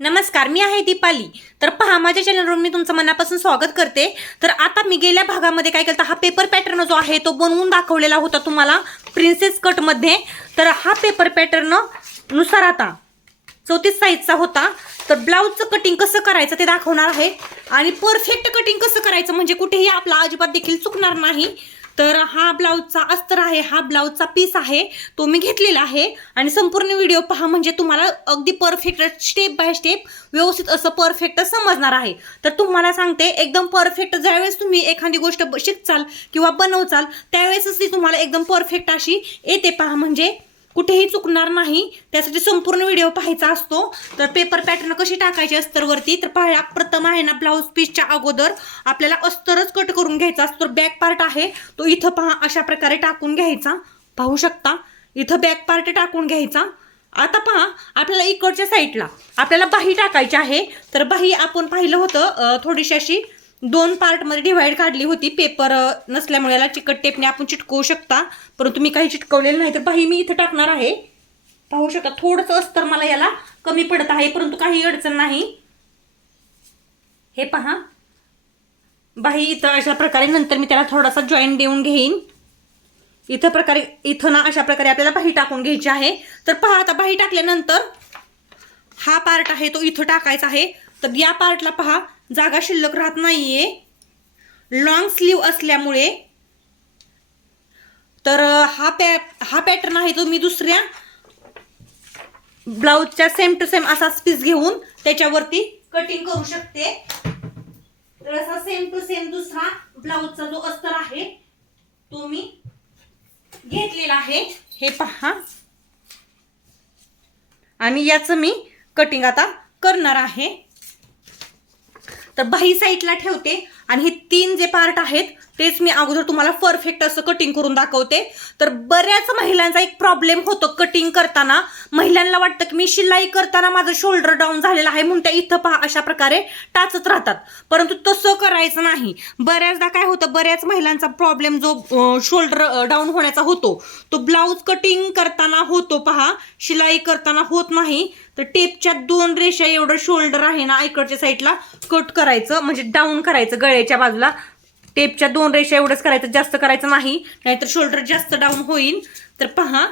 नमस्कार, मी आहे दीपाली। तर पहा, माझ्या चॅनलवर मी तुमचं मनापासून स्वागत करते। तर आता मी गेल्या भागामध्ये काय केलं, हा पेपर पॅटर्न जो आहे तो बनवून दाखवलेला होता तुम्हाला प्रिन्सेस कट मध्ये। तर हा पेपर पॅटर्न नुसार आता 34 साइजचा होता। तर ब्लाउजचं कटिंग कसं करायचं ते दाखवणार आहे आणि परफेक्ट कटिंग कसं करायचं म्हणजे कुठेही आपला अजिबात देखील चुकणार नाही। तर हा ब्लाउजचा अस्तर आहे, हा ब्लाउजचा पीस आहे, तो मी घेतलेला आहे आणि संपूर्ण व्हिडिओ पहा म्हणजे तुम्हाला अगदी परफेक्ट स्टेप बाय स्टेप व्यवस्थित असं परफेक्ट समजणार आहे। तर तुम्हाला सांगते, एकदम परफेक्ट ज्यावेळेस तुम्ही एखादी गोष्ट शिकचाल किंवा बनवचाल त्यावेळेसच ती तुम्हाला एकदम परफेक्ट अशी येते पहा, म्हणजे कुठेही चुकणार नाही। त्यासाठी संपूर्ण व्हिडिओ पाहायचा असतो। तर पेपर पॅटर्न कशी टाकायची अस्तरवरती, तर पहा, प्रथम आहे ना ब्लाउज पीसच्या अगोदर आपल्याला अस्तरच कट करून घ्यायचा असतो। बॅक पार्ट आहे तो इथं पहा अशा प्रकारे टाकून घ्यायचा, पाहू शकता इथं बॅक पार्ट टाकून घ्यायचा। आता पहा, आपल्याला इकडच्या साईडला आपल्याला बाही टाकायची आहे। तर बाही आपण पाहिलं होतं थोडीशी अशी 2 पार्ट मध्ये डिवाइड काढली होती, पेपर नसल्यामुळे याला चिकट टेपने आपण चिटकवू शकता, परंतु मी काही चिटकवलेलं नाही। तर बाही मी इथं टाकणार आहे, पाहू शकता थोडंसं अस्तर मला याला कमी पडत आहे, परंतु काही अडचण नाही। हे पहा, बाही इथं अशा प्रकारे, नंतर मी त्याला थोडासा जॉईंट देऊन घेईन इथं प्रकारे। इथं ना अशा प्रकारे आपल्याला बाही टाकून घ्यायची आहे। तर पहा, आता बाही टाकल्यानंतर हा पार्ट आहे तो इथं टाकायचा आहे। तर या पार्टला पहा जागा शिल्लक राहत नाहीये लॉंग स्लीव असल्यामुळे। तर हा पॅटर्न आहे तो मी दुसऱ्या ब्लाउजच्या सेम टू सेम असाच पीस घेऊन त्याच्यावरती कटिंग करू शकते। तर असा सेम टू सेम दुसरा ब्लाउजचा जो अस्तर आहे तो मी घेतलेला आहे, हे पहा, आणि याचं मी कटिंग आता करणार आहे। तर बाही साईडला ठेवते आणि हे 3 जे पार्ट आहेत तेच मी अगोदर तुम्हाला परफेक्ट असं कटिंग करून दाखवते। तर बऱ्याच महिलांचा एक प्रॉब्लेम होतो कटिंग करताना, महिलांना वाटतं की मी शिलाई करताना माझं शोल्डर डाऊन झालेलं आहे म्हणून त्या इथं पहा अशा प्रकारे टाचत राहतात, परंतु तसं करायचं नाही। बऱ्याचदा काय होतं, बऱ्याच महिलांचा प्रॉब्लेम जो शोल्डर डाऊन होण्याचा होतो तो ब्लाउज कटिंग करताना होतो पहा, शिलाई करताना होत नाही। तर टेपच्या 2 रेषा एवढं शोल्डर आहे ना इकडच्या साईडला कट करायचं, म्हणजे डाऊन करायचं गळ्याच्या बाजूला। टेपच्या 2 रेषा एवढंच करायचं, जास्त करायचं नाही, नाहीतर शोल्डर जास्त डाऊन होईल। तर पहा,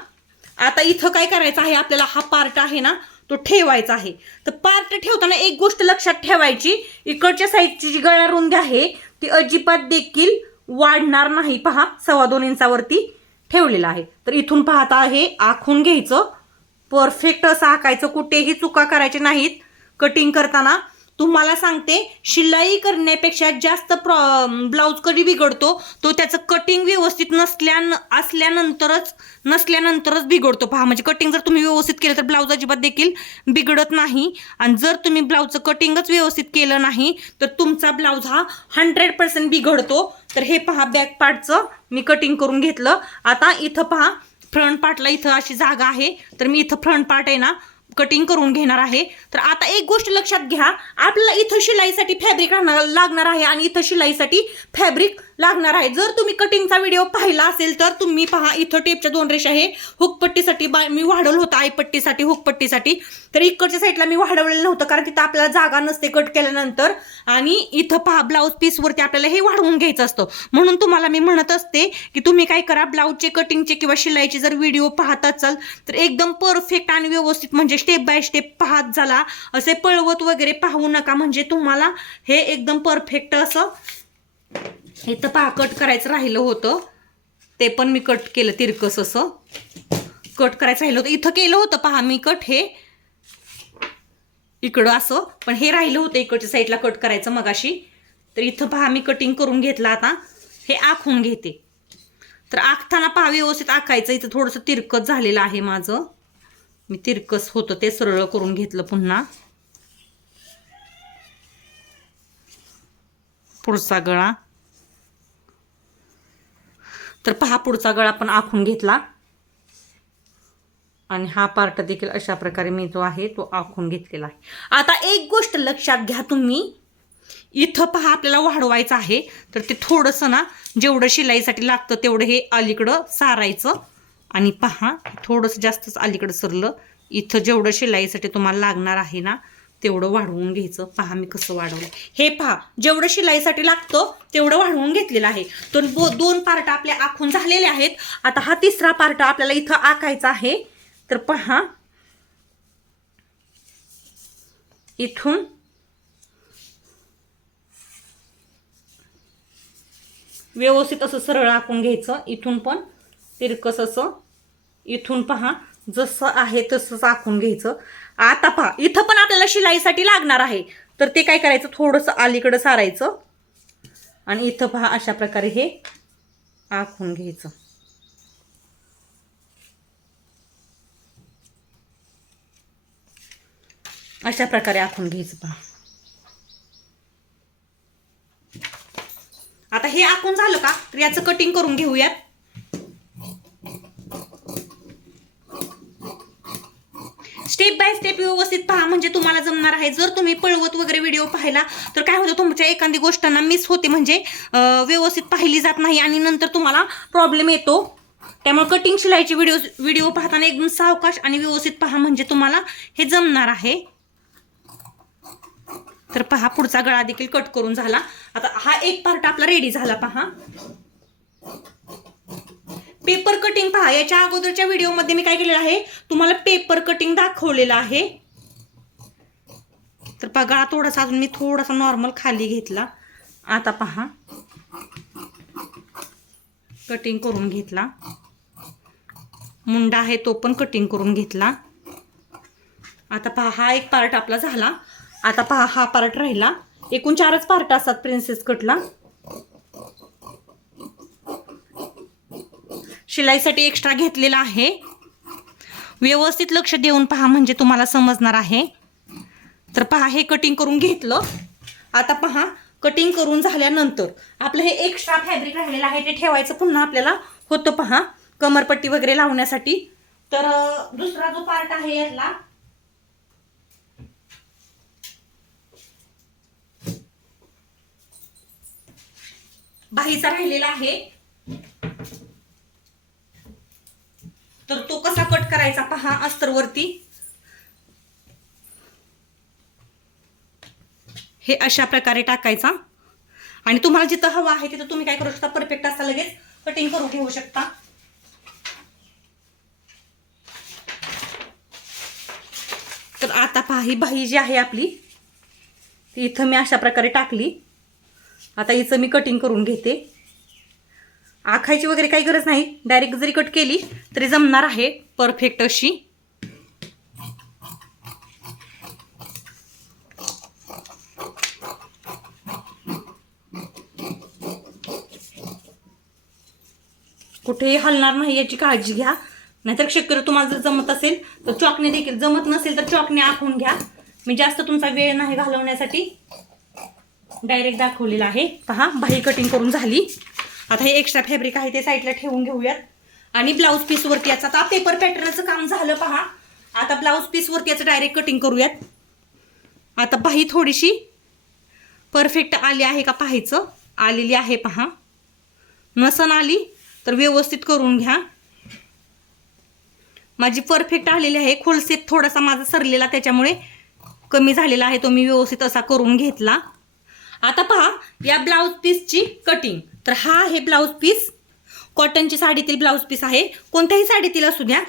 आता इथं काय करायचं आहे, आपल्याला हा पार्ट आहे ना तो ठेवायचा आहे। तर पार्ट ठेवताना एक गोष्ट लक्षात ठेवायची, इकडच्या साईडची जी गळा रुंदी आहे ती अजिबात देखील वाढणार नाही। पहा, 2.25 इंचावरती ठेवलेला आहे। तर इथून पाहता हे आखून घ्यायचं, परफेक्ट असं आखायचं, कुठेही चुका करायच्या नाहीत कटिंग करताना। तुम्हाला सांगते, शिलाई करण्यापेक्षा जास्त ब्लाउज कधी बिघडतो तो त्याचं कटिंग व्यवस्थित नसल्यानंतरच बिघडतो पहा। म्हणजे कटिंग जर तुम्ही व्यवस्थित केलं तर ब्लाउज अजिबात देखील बिघडत नाही, आणि जर तुम्ही ब्लाउजचं कटिंगच व्यवस्थित केलं नाही तर तुमचा ब्लाउज हा 100% बिघडतो। तर हे पहा, बॅक पार्टचं मी कटिंग करून घेतलं। आता इथं पहा, फ्रंट पार्टला इथं अशी जागा आहे, तर मी इथं फ्रंट पार्ट आहे ना कटिंग करून घेणार आहे। तर आता एक गोष्ट लक्षात घ्या, आपल्याला इथं शिलाईसाठी फॅब्रिक लागणार आहे आणि इथं शिलाईसाठी फॅब्रिक लागणार आहे। जर तुम्ही कटिंगचा व्हिडिओ पाहिला असेल तर तुम्ही पहा, इथं टेपच्या 2 रेषा आहे हुकपट्टीसाठी मी वाढवलं होतं, आईपट्टीसाठी हुकपट्टीसाठी। तर इकडच्या साईडला मी वाढवलेलं नव्हतं कारण तिथं आपल्याला जागा नसते कट केल्यानंतर, आणि इथं पहा ब्लाउज पीसवरती आपल्याला हे वाढवून घ्यायचं असतं। म्हणून तुम्हाला मी म्हणत असते की तुम्ही काय करा, ब्लाउजचे कटिंगचे किंवा शिलाईचे जर व्हिडिओ पाहत असाल तर एकदम परफेक्ट आणि व्यवस्थित म्हणजे स्टेप बाय स्टेप पाहत झाला, असे पळवत वगैरे पाहू नका, म्हणजे तुम्हाला हे एकदम परफेक्ट असं। इथं पहा कट करायचं राहिलं होतं ते पण मी कट केलं, तिरकस असं कट करायचं राहिलं होतं, इथं केलं होतं पहा मी कट, हे इकडं असं, पण हे राहिलं होतं इकडच्या साईडला कट करायचं मगाशी। तर इथं पहा मी कटिंग करून घेतलं, आता हे आखून घेते। तर आखताना पहा व्यवस्थित आखायचं, इथं थोडंसं तिरकस झालेलं आहे माझं, मी तिरकस होतं ते सरळ करून घेतलं पुन्हा। पुढचा गळा, तर पहा पुढचा गळा पण आखून घेतला आणि हा पार्ट देखील अशा प्रकारे मी जो आहे तो आखून घेतलेला आहे। आता एक गोष्ट लक्षात घ्या तुम्ही, इथं पहा आपल्याला वाढवायचं आहे, तर ते थोडंसं ना जेवढं शिलाईसाठी लागतं तेवढं हे अलीकडं सारायचं, आणि पहा थोडंसं जास्तच अलीकडं सरलं, इथं जेवढं शिलाईसाठी तुम्हाला लागणार आहे ना तेवढं वाढवून घ्यायचं. पहा मी कसं वाढवलं. हे पहा जेवढं शिलाईसाठी लागतं तेवढं वाढवून घेतलेलं आहे. तर 2 पार्ट आपले आखून झालेले आहेत. आता हा 3रा पार्ट आपल्याला इथं आखायचा आहे. तर पहा इथून व्यवस्थित असं सरळ आखून घ्यायचं. इथून पण तिरकस असं, इथून पहा जसं आहे तसंच आखून घ्यायचं. आता पहा इथं पण आपल्याला शिलाईसाठी लागणार आहे. तर ते काय करायचं, थोडंसं अलीकडं सारायचं आणि इथं पहा अशा प्रकारे हे आखून घ्यायचं. अशा प्रकारे आखून घ्यायचं. पहा आता हे आखून झालं का, तर याचं कटिंग करून घेऊयात. स्टेप बाय स्टेप व्यवस्थित पहा म्हणजे तुम्हाला जमणार आहे. जर तुम्ही पळवत वगैरे व्हिडिओ पाहिला तर काय होतं, तुमच्या एखादी गोष्ट ना मिस होते, म्हणजे व्यवस्थित पाहिली जात नाही आणि नंतर तुम्हाला प्रॉब्लेम येतो. त्यामुळे कटिंग शिलाईची व्हिडिओ पाहताना एकदम सावकाश आणि व्यवस्थित पहा म्हणजे तुम्हाला हे जमणार आहे. तर पहा पुढचा गळा देखील कट करून झाला. आता हा एक पार्ट आपला रेडी झाला. पहा पेपर कटिंग पहा, याच्या अगोदरच्या व्हिडिओमध्ये मी काय केलेलं आहे, तुम्हाला पेपर कटिंग दाखवलेलं आहे. तर पहा गळा थोडासा अजून मी थोडासा नॉर्मल खाली घेतला. आता पहा कटिंग करून घेतला. मुंडा आहे तो पण कटिंग करून घेतला. आता पहा हा एक पार्ट आपला झाला. आता पहा हा पार्ट राहिला. एकूण 4च पार्ट असतात प्रिन्सेस कटला. शिलाईसाठी एक्स्ट्रा घेतलेला आहे. व्यवस्थित लक्ष देऊन पहा म्हणजे तुम्हाला समजणार आहे. तर पहा हे कटिंग करून घेतलं. आता पहा कटिंग करून झाल्यानंतर आपलं हे एक्स्ट्रा फॅब्रिक राहिलेलं आहे ते ठेवायचं पुन्हा आपल्याला होतं. पहा कमरपट्टी वगैरे लावण्यासाठी. तर दुसरा जो पार्ट आहे यातला बाहीचा राहिलेला आहे. तर तो कसा कट करायचा पहा अस्तरवरती. हे अशा प्रकारे टाकायचा आणि तुम्हाला जिथं हवा आहे तिथं तुम्ही काय करू शकता, परफेक्ट असा लगेच कटिंग करून घेऊ शकता. तर आता पहा ही बाही जी आहे आपली ती इथं मी अशा प्रकारे टाकली. आता हिचं मी कटिंग करून घेते. आखायची वगैरे काही गरज नाही, डायरेक्ट जरी कट केली तरी जमणार आहे परफेक्ट अशी. कुठेही हलणार नाही याची काळजी घ्या. नाहीतर शक्यतो तुम्हाला जर जमत असेल तर चॉकने देखील, जमत नसेल तर चॉकने आखून घ्या. मी जास्त तुमचा वेळ नाही घालवण्यासाठी डायरेक्ट दाखवलेला आहे. पहा बाही कटिंग करून झाली. आता हे एक्स्ट्रा फॅब्रिक आहे ते साईडला ठेवून घेऊयात आणि ब्लाऊज पीसवरती याचा आता पेपर पॅटर्नचं काम झालं. पहा आता ब्लाऊज पीसवरती याचं डायरेक्ट कटिंग करूयात. आता बाही थोडीशी परफेक्ट आली आहे का पाहायचं. आलेली आहे पहा. नसन आली तर व्यवस्थित करून घ्या. माझी परफेक्ट आलेली आहे. खोलसेप थोडासा माझा सरलेला त्याच्यामुळे कमी झालेला आहे, तो मी व्यवस्थित असा करून घेतला. आता पहा या ब्लाऊज पीसची कटिंग. तर हा आहे ब्लाऊज पीस. कॉटनची साडीतील ब्लाऊज पीस आहे, कोणत्याही साडीतील असू द्या.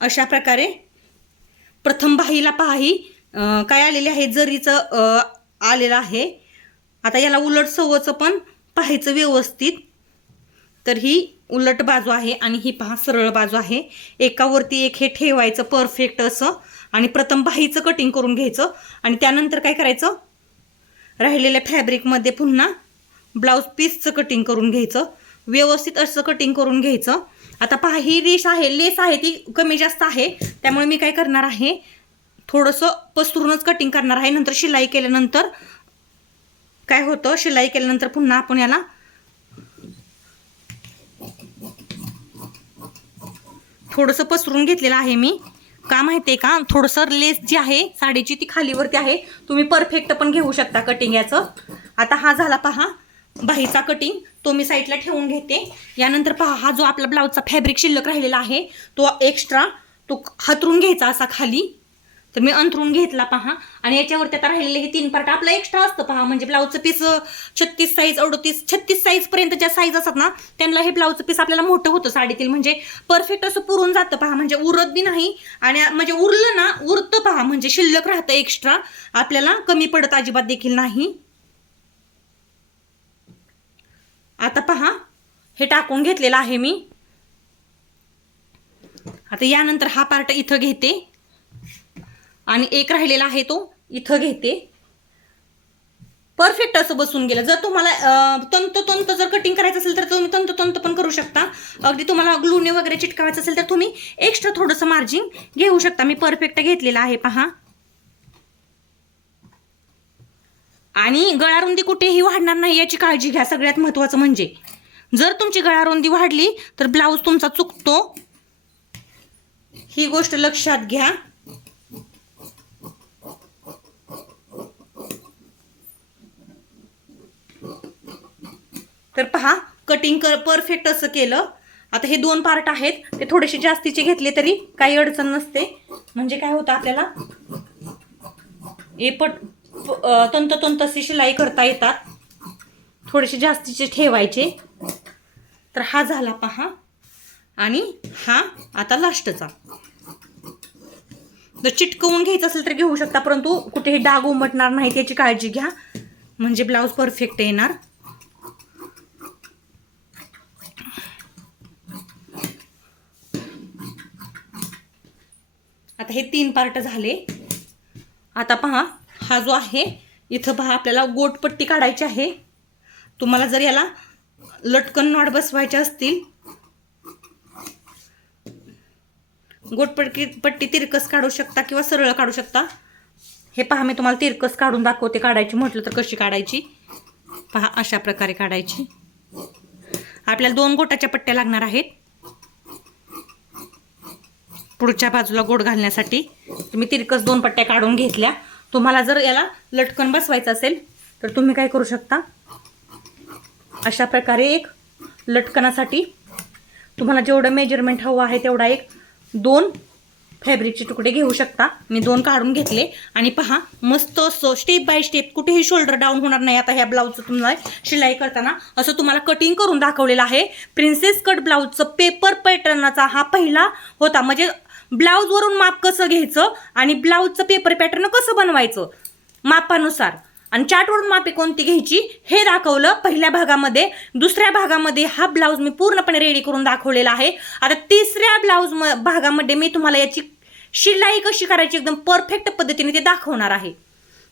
अशा प्रकारे प्रथम बाहीला पहा ही काय आलेली आहे, जरीचं आलेलं आहे. आता याला उलट सव्वचं पण पाहायचं व्यवस्थित. तर ही उलट बाजू आहे आणि ही पहा सरळ बाजू आहे. एकावरती एक हे ठेवायचं परफेक्ट असं आणि प्रथम बाहीचं कटिंग करून घ्यायचं आणि त्यानंतर काय करायचं, राहिलेल्या फॅब्रिकमध्ये पुन्हा ब्लाऊज पीसचं कटिंग करून घ्यायचं. व्यवस्थित असं कटिंग करून घ्यायचं. आता पहा ही लेस आहे ती कमी जास्त आहे, त्यामुळे मी काय करणार आहे, थोडंसं पसरूनच कटिंग करणार आहे. नंतर शिलाई केल्यानंतर काय होतं, शिलाई केल्यानंतर पुन्हा आपण याला थोडंसं पसरून घेतलेलं आहे मी. का माहिती आहे का, थोडंसं लेस जी आहे साडीची ती खालीवरती आहे. तुम्ही परफेक्ट पण घेऊ शकता कटिंग याचं. आता हा झाला पहा बाहीचा कटिंग, तो मी साईडला ठेवून घेते. यानंतर पहा हा जो आपला ब्लाऊजचा फॅब्रिक शिल्लक राहिलेला आहे तो एक्स्ट्रा तो हातरून घ्यायचा असा खाली. तर मी अंथरून घेतला पहा. आणि याच्यावरती आता राहिलेले हे 3 पार्ट आपलं एक्स्ट्रा असतं पहा. म्हणजे ब्लाऊजचं पीस 36 साईज 38 36 साईज पर्यंत ज्या साईज असतात ना त्यांना हे ब्लाऊजचं पीस आपल्याला मोठं होतं साडीतील. म्हणजे परफेक्ट असं पुरून जातं पहा. म्हणजे उरत बी नाही आणि म्हणजे उरलं ना उरतं पहा. म्हणजे शिल्लक राहतं एक्स्ट्रा, आपल्याला कमी पडत अजिबात देखील नाही. आता पहा हे टाकून घेतलेलं आहे मी. आता यानंतर हा पार्ट इथं घेते आणि एक राहिलेला आहे तो इथं घेते. परफेक्ट असं बसून गेलं. जर तुम्हाला तंत जर कटिंग करायचं असेल तर तुम्ही तंत पण करू शकता. अगदी तुम्हाला ग्लूने वगैरे चिटकावायचं असेल तर तुम्ही एक्स्ट्रा थोडंसं मार्जिन घेऊ शकता. मी परफेक्ट घेतलेला आहे पहा. आणि गळारुंदी कुठेही वाढणार नाही याची काळजी घ्या. सगळ्यात महत्त्वाचं म्हणजे जर तुमची गळारुंदी वाढली तर ब्लाऊज तुमचा चुकतो, ही गोष्ट लक्षात घ्या. तर पहा कटिंग परफेक्ट असं केलं. आता हे 2 पार्ट आहेत ते थोडेसे जास्तीचे घेतले तरी काही अडचण नसते. म्हणजे काय होतं आपल्याला तंत अशी शिलाई करता येतात. थोडेसे जास्तीचे ठेवायचे. तर हा झाला पहा. आणि हा आता लास्टचा. जर चिटकवून घ्यायचं असेल तर घेऊ शकता, परंतु कुठेही डाग उमटणार नाही त्याची काळजी घ्या. म्हणजे ब्लाऊज परफेक्ट येणार. आता हे 3 पार्ट झाले. आता पहा हा जो आहे इथं पहा आपल्याला गोटपट्टी काढायची आहे. तुम्हाला जर याला लटकन नॉट बसवायचे असतील, गोटपट्टी तिरकस काढू शकता किंवा सरळ काढू शकता. हे पहा मी तुम्हाला तिरकस काढून दाखवते. काढायची म्हटलं तर कशी काढायची पहा. अशा प्रकारे काढायची. आपल्याला 2 गोटाच्या पट्ट्या लागणार आहेत पुढच्या बाजूला गोट घालण्यासाठी. मी तिरकस 2 पट्ट्या काढून घेतल्या. तुम्हाला जर याला लटकन बसवायचं असेल तर तुम्ही काय करू शकता, अशा प्रकारे एक लटकनासाठी तुम्हाला जेवढं मेजरमेंट हवं आहे तेवढा 2 फॅब्रिकचे तुकडे घेऊ शकता. मी 2 काढून घेतले. आणि पहा मस्त असं स्टेप बाय स्टेप कुठेही शोल्डर डाऊन होणार नाही. आता ह्या ब्लाऊजचं तुम्हाला शिलाई करताना असं तुम्हाला कटिंग करून दाखवलेलं आहे. प्रिन्सेस कट ब्लाऊजचं पेपर पॅटर्नचा हा पहिला होता. म्हणजे ब्लाऊजवरून माप कसं घ्यायचं आणि ब्लाऊजचं पेपर पॅटर्न कसं बनवायचं मापानुसार आणि चार्टवरून मापे कोणती घ्यायची हे दाखवलं पहिल्या भागामध्ये. दुसऱ्या भागामध्ये हा ब्लाऊज मी पूर्णपणे रेडी करून दाखवलेला आहे. आता तिसऱ्या ब्लाऊज भागामध्ये मी तुम्हाला याची शिलाई कशी करायची एकदम परफेक्ट पद्धतीने ते दाखवणार आहे.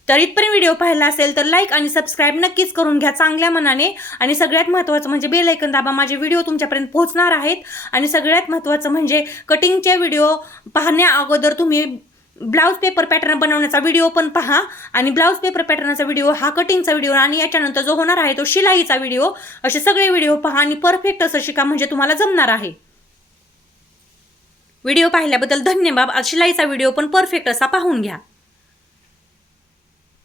तर इथपर्यंत व्हिडिओ पाहिला असेल तर लाईक आणि सबस्क्राईब नक्कीच करून घ्या चांगल्या मनाने. आणि सगळ्यात महत्त्वाचं म्हणजे बेल आयकॉन दाबा. माझे व्हिडिओ तुमच्यापर्यंत पोहोचणार आहेत. आणि सगळ्यात महत्त्वाचं म्हणजे कटिंगचे व्हिडिओ पाहण्या अगोदर तुम्ही ब्लाऊज पेपर पॅटर्न बनवण्याचा व्हिडिओ पण पहा. आणि ब्लाऊज पेपर पॅटर्नचा व्हिडिओ, हा कटिंगचा व्हिडिओ आणि याच्यानंतर जो होणार आहे तो शिलाईचा व्हिडिओ, असे सगळे व्हिडिओ पहा आणि परफेक्ट असं शिका. म्हणजे तुम्हाला जमणार आहे. व्हिडिओ पाहिल्याबद्दल धन्यवाद. शिलाईचा व्हिडिओ पण परफेक्ट असा पाहून घ्या.